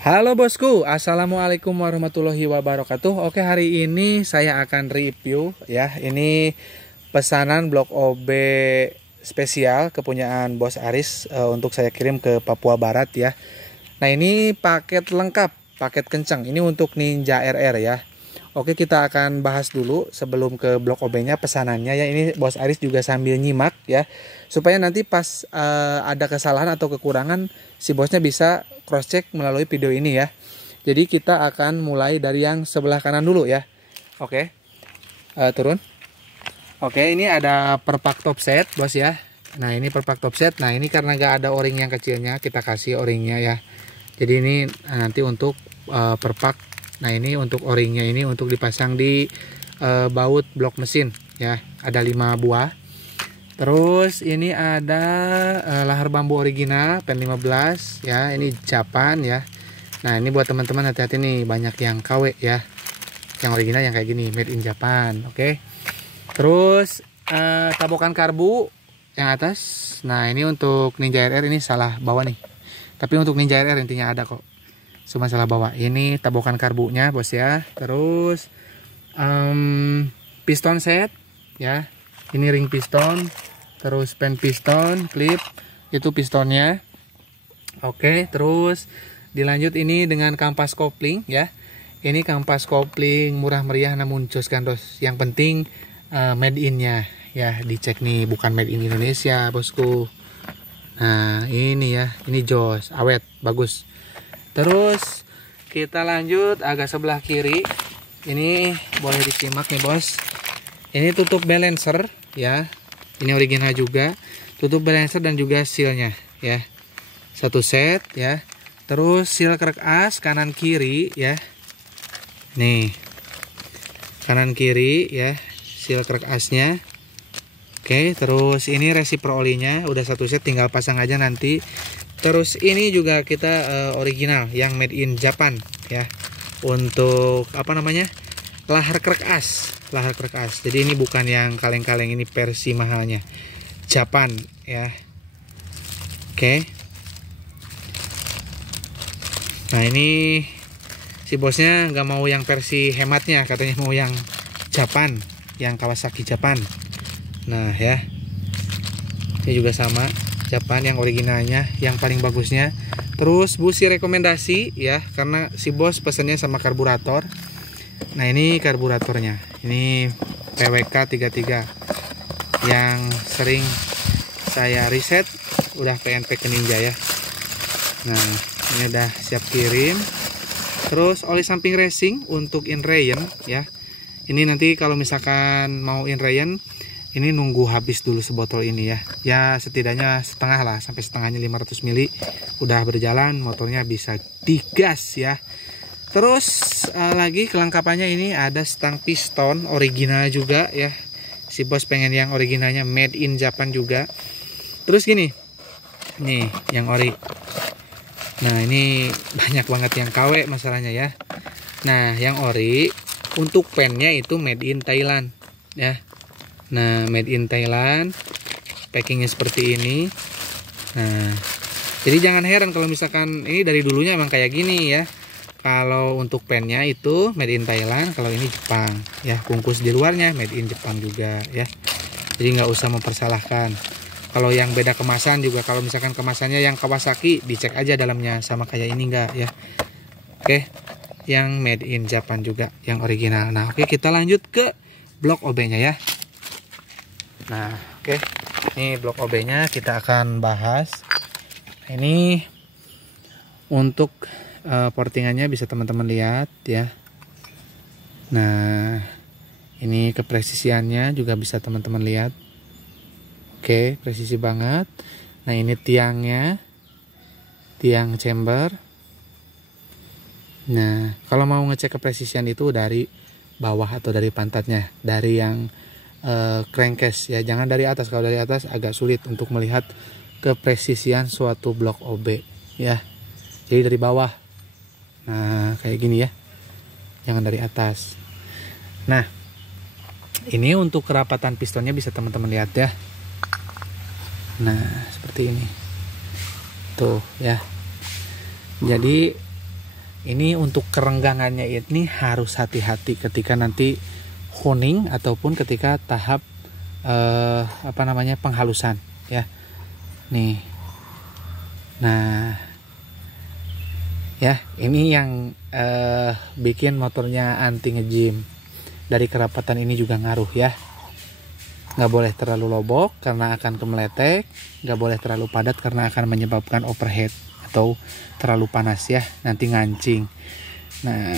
Halo bosku, assalamualaikum warahmatullahi wabarakatuh. Oke, hari ini saya akan review ya. Ini pesanan blok OB spesial kepunyaan Bos Aris untuk saya kirim ke Papua Barat ya. Nah, ini paket lengkap, paket kencang. Ini untuk Ninja RR ya. Oke, kita akan bahas dulu sebelum ke blok OB-nya pesanannya ya. Ini Bos Aris juga sambil nyimak ya, supaya nanti pas ada kesalahan atau kekurangan si bosnya bisa cross check melalui video ini ya. Jadi kita akan mulai dari yang sebelah kanan dulu ya. Oke, turun. Oke, ini ada perpak top set bos ya. Nah, ini perpak top set. Nah, ini karena gak ada o-ring yang kecilnya, kita kasih o-ringnya ya. Jadi ini nanti untuk perpak. Nah, ini untuk o-ringnya, ini untuk dipasang di baut blok mesin ya. Ada 5 buah. Terus ini ada lahar bambu original pen 15 ya. Ini Japan ya. Nah, ini buat teman-teman hati-hati nih, banyak yang KW ya. Yang original yang kayak gini, made in Japan. Oke. Terus tabokan karbu yang atas. Nah, ini untuk Ninja RR, ini salah bawa nih. Tapi untuk Ninja RR intinya ada kok. Cuma salah bawa. Ini tabokan karbunya bos ya. Terus piston set ya. Ini ring piston. Terus pen piston, clip, itu pistonnya. Oke, terus dilanjut ini dengan kampas kopling ya. Ini kampas kopling murah meriah namun jos gandos. Yang penting made in-nya ya, dicek nih, bukan made in Indonesia bosku. Nah, ini ya, ini jos, awet, bagus. Terus kita lanjut agak sebelah kiri. Ini boleh disimak nih bos. Ini tutup balancer ya. Ini original juga, tutup balancer dan juga sealnya ya. Satu set ya. Terus seal krek as kanan kiri ya. Nih. Kanan kiri ya, seal krek asnya. Oke, terus ini receiver olinya udah satu set, tinggal pasang aja nanti. Terus ini juga kita original yang made in Japan ya. Untuk apa namanya? Lahar krek as, lahar krek as. Jadi ini bukan yang kaleng-kaleng, ini versi mahalnya Japan ya. Oke. Nah, ini si bosnya nggak mau yang versi hematnya, katanya mau yang Japan, yang Kawasaki Japan. Nah ya, ini juga sama Japan yang originalnya, yang paling bagusnya. Terus busi rekomendasi ya, karena si bos pesannya sama karburator. Nah, ini karburatornya, ini PWK 33 yang sering saya riset, udah PNP ke Ninja ya. Nah, ini udah siap kirim. Terus oli samping racing untuk inrayon ya. Ini nanti kalau misalkan mau inrayon, ini nunggu habis dulu sebotol ini ya. Ya setidaknya setengah lah, sampai setengahnya 500 mili udah berjalan, motornya bisa digas ya. Terus lagi kelengkapannya, ini ada stang piston original juga ya. Si bos pengen yang originalnya made in Japan juga. Terus gini, nih yang ori. Nah, ini banyak banget yang KW masalahnya ya. Nah, yang ori untuk pennya itu made in Thailand ya. Nah, made in Thailand, packingnya seperti ini. Nah, jadi jangan heran kalau misalkan ini dari dulunya emang kayak gini ya. Kalau untuk pennya itu made in Thailand, kalau ini Jepang ya. Bungkus di luarnya made in Jepang juga ya. Jadi nggak usah mempersalahkan. Kalau yang beda kemasan juga, kalau misalkan kemasannya yang Kawasaki, dicek aja dalamnya sama kayak ini enggak ya. Oke, yang made in Japan juga, yang original. Nah, oke, kita lanjut ke blok OB-nya ya. Nah, oke, ini blok OB-nya kita akan bahas. Ini untuk portingannya bisa teman-teman lihat ya. Nah, ini kepresisiannya juga bisa teman-teman lihat. Oke, presisi banget. Nah, ini tiangnya, tiang chamber. Nah, kalau mau ngecek kepresisian itu dari bawah atau dari pantatnya, dari yang crankcase ya, jangan dari atas. Kalau dari atas agak sulit untuk melihat kepresisian suatu blok OB ya. Jadi dari bawah. Nah, kayak gini ya, jangan dari atas. Nah, ini untuk kerapatan pistonnya bisa teman-teman lihat ya. Nah, seperti ini tuh ya. Jadi Ini untuk kerenggangannya ini harus hati-hati ketika nanti honing ataupun ketika tahap penghalusan ya. Nih. Nah, ya ini yang bikin motornya anti ngejim. Dari kerapatan ini juga ngaruh ya. Nggak boleh terlalu lobok karena akan kemeletek, nggak boleh terlalu padat karena akan menyebabkan overheat atau terlalu panas ya, nanti ngancing. Nah,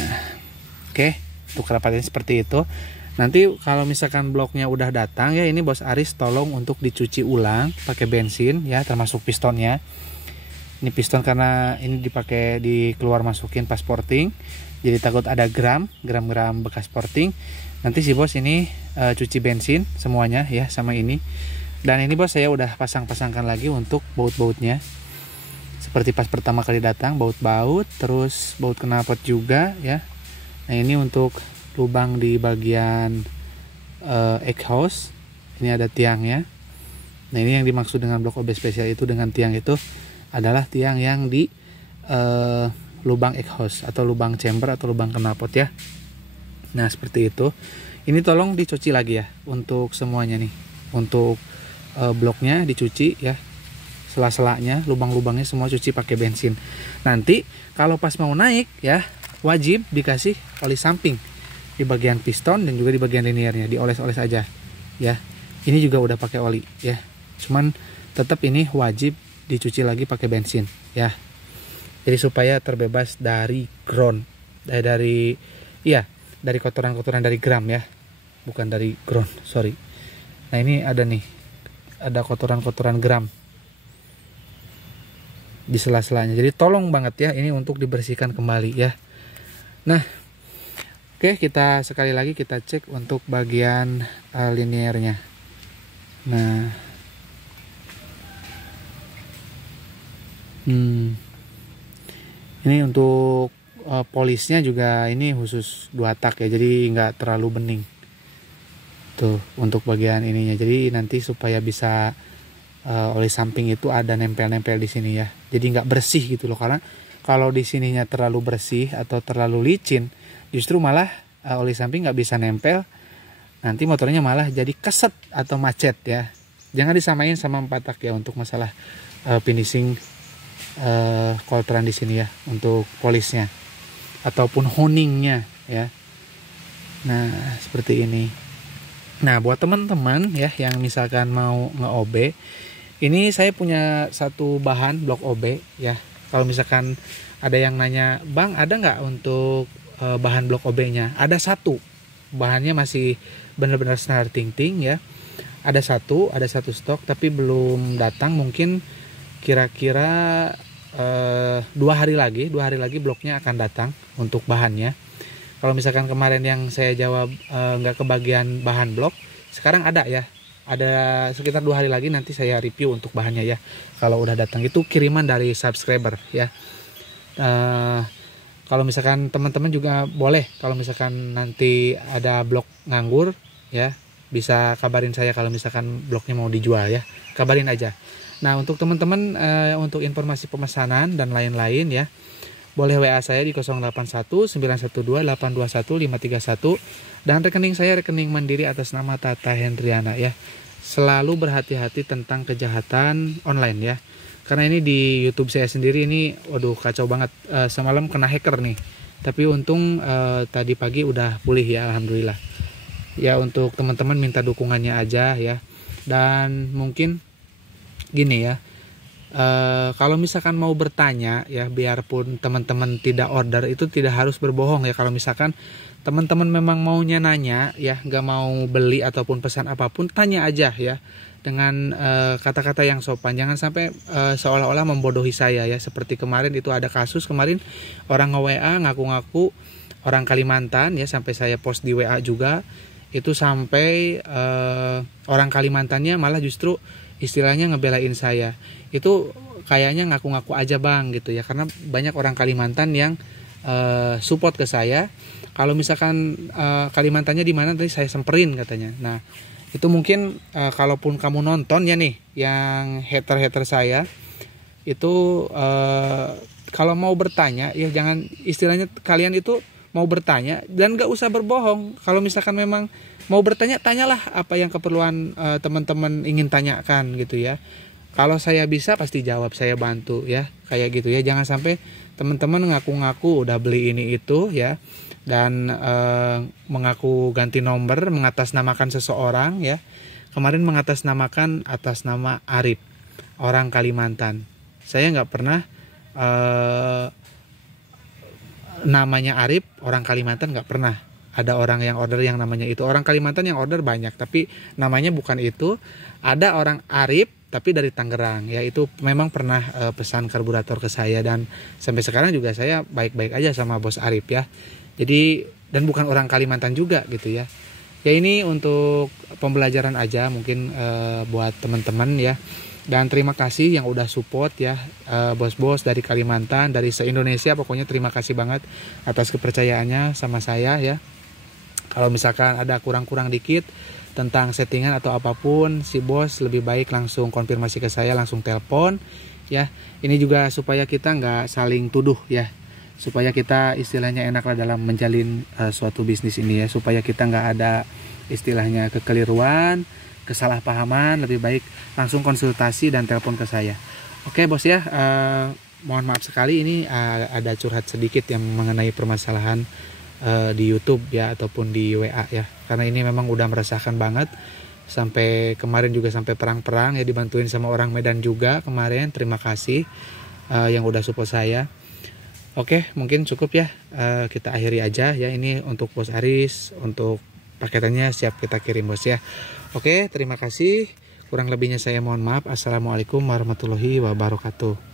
oke, untuk kerapatannya seperti itu. Nanti kalau misalkan bloknya udah datang ya, ini Bos Aris tolong untuk dicuci ulang pakai bensin ya, termasuk pistonnya. Ini piston karena ini dipakai di keluar masukin pas porting, jadi takut ada gram-gram bekas porting. Nanti si Bos ini cuci bensin semuanya ya sama ini. Dan ini Bos saya udah pasang-pasangkan lagi untuk baut-bautnya. Seperti pas pertama kali datang, baut-baut, terus baut knalpot juga ya. Nah ini untuk lubang di bagian exhaust, ini ada tiangnya. Nah ini yang dimaksud dengan blok OB spesial itu dengan tiang itu adalah tiang yang di lubang exhaust atau lubang chamber atau lubang knalpot ya. Nah seperti itu. Ini tolong dicuci lagi ya untuk semuanya nih. Untuk bloknya dicuci ya, sela-selanya, lubang-lubangnya semua cuci pakai bensin. Nanti kalau pas mau naik ya, wajib dikasih oli samping di bagian piston dan juga di bagian liniernya, dioles-oles aja ya. Ini juga udah pakai oli ya, cuman tetap ini wajib dicuci lagi pakai bensin ya, jadi supaya terbebas dari ground, dari kotoran-kotoran dari gram ya, bukan dari ground, sorry. Nah ini ada nih, ada kotoran-kotoran gram di sela-selanya, jadi tolong banget ya ini untuk dibersihkan kembali ya. Nah oke, kita sekali lagi kita cek untuk bagian liniernya. Nah, ini untuk polisnya juga ini khusus 2 tak ya, jadi nggak terlalu bening. Tuh untuk bagian ininya, jadi nanti supaya bisa oli samping itu ada nempel-nempel di sini ya, jadi nggak bersih gitu loh. Karena kalau di sininya terlalu bersih atau terlalu licin, justru malah oli samping nggak bisa nempel, nanti motornya malah jadi keset atau macet ya. Jangan disamain sama 4 tak ya untuk masalah finishing kotoran di sini ya, untuk polisnya ataupun honingnya ya. Nah seperti ini. Nah buat teman-teman ya yang misalkan mau nge-OB, ini saya punya satu bahan blok OB ya. Kalau misalkan ada yang nanya, Bang ada nggak untuk bahan blok OB-nya? Ada satu, bahannya masih benar-benar standar ting-ting ya. Ada satu stok tapi belum datang, mungkin kira-kira 2 hari lagi bloknya akan datang untuk bahannya. Kalau misalkan kemarin yang saya jawab nggak kebagian bahan blok, sekarang ada ya, ada sekitar 2 hari lagi nanti saya review untuk bahannya ya. Kalau udah datang itu kiriman dari subscriber ya. Kalau misalkan teman-teman juga boleh, kalau misalkan nanti ada blok nganggur ya, bisa kabarin saya kalau misalkan bloknya mau dijual ya, kabarin aja. Nah untuk teman-teman untuk informasi pemesanan dan lain-lain ya, boleh WA saya di 081912821531 dan rekening saya rekening mandiri atas nama Tata Hendriana ya. Selalu berhati-hati tentang kejahatan online ya. Karena ini di YouTube saya sendiri ini, waduh kacau banget. Semalam kena hacker nih. Tapi untung tadi pagi udah pulih ya, alhamdulillah. Ya untuk teman-teman minta dukungannya aja ya. Dan mungkin gini ya. Kalau misalkan mau bertanya ya, biarpun teman-teman tidak order, itu tidak harus berbohong ya. Kalau misalkan teman-teman memang maunya nanya ya, nggak mau beli ataupun pesan apapun, tanya aja ya dengan kata-kata yang sopan. Jangan sampai seolah-olah membodohi saya ya. Seperti kemarin itu ada kasus kemarin, orang nge-WA ngaku-ngaku orang Kalimantan ya, sampai saya post di WA juga. Itu sampai orang Kalimantannya malah justru istilahnya ngebelain saya. Itu kayaknya ngaku-ngaku aja Bang gitu ya, karena banyak orang Kalimantan yang support ke saya. Kalau misalkan Kalimantannya di mana, tadi saya semperin katanya. Nah itu mungkin kalaupun kamu nonton ya nih, yang hater-hater saya itu kalau mau bertanya ya jangan, istilahnya kalian itu mau bertanya dan gak usah berbohong. Kalau misalkan memang mau bertanya, tanyalah apa yang keperluan teman-teman ingin tanyakan gitu ya. Kalau saya bisa pasti jawab, saya bantu ya, kayak gitu ya. Jangan sampai teman-teman ngaku-ngaku udah beli ini itu ya, dan mengaku ganti nomor, mengatasnamakan seseorang ya. Kemarin mengatasnamakan atas nama Arif, orang Kalimantan. Saya nggak pernah namanya Arif, orang Kalimantan nggak pernah. Ada orang yang order yang namanya itu. Orang Kalimantan yang order banyak, tapi namanya bukan itu. Ada orang Arif, tapi dari Tangerang. Ya itu memang pernah pesan karburator ke saya, dan sampai sekarang juga saya baik-baik aja sama bos Arif ya. Jadi, dan bukan orang Kalimantan juga gitu ya. Ya ini untuk pembelajaran aja mungkin buat teman-teman ya. Dan terima kasih yang udah support ya, bos-bos dari Kalimantan, dari se-Indonesia, pokoknya terima kasih banget atas kepercayaannya sama saya ya. Kalau misalkan ada kurang-kurang dikit tentang settingan atau apapun, si bos lebih baik langsung konfirmasi ke saya, langsung telepon ya. Ini juga supaya kita nggak saling tuduh ya, supaya kita istilahnya enak lah dalam menjalin suatu bisnis ini ya, supaya kita nggak ada istilahnya kekeliruan, kesalahpahaman. Lebih baik langsung konsultasi dan telepon ke saya. Oke bos ya, mohon maaf sekali ini ada curhat sedikit yang mengenai permasalahan di YouTube ya, ataupun di WA ya, karena ini memang udah meresahkan banget. Sampai kemarin juga sampai perang-perang ya, dibantuin sama orang Medan juga kemarin. Terima kasih yang udah support saya. Oke, mungkin cukup ya, kita akhiri aja ya. Ini untuk bos Aris, untuk paketannya siap kita kirim bos ya. Oke, terima kasih. Kurang lebihnya saya mohon maaf. Assalamualaikum warahmatullahi wabarakatuh.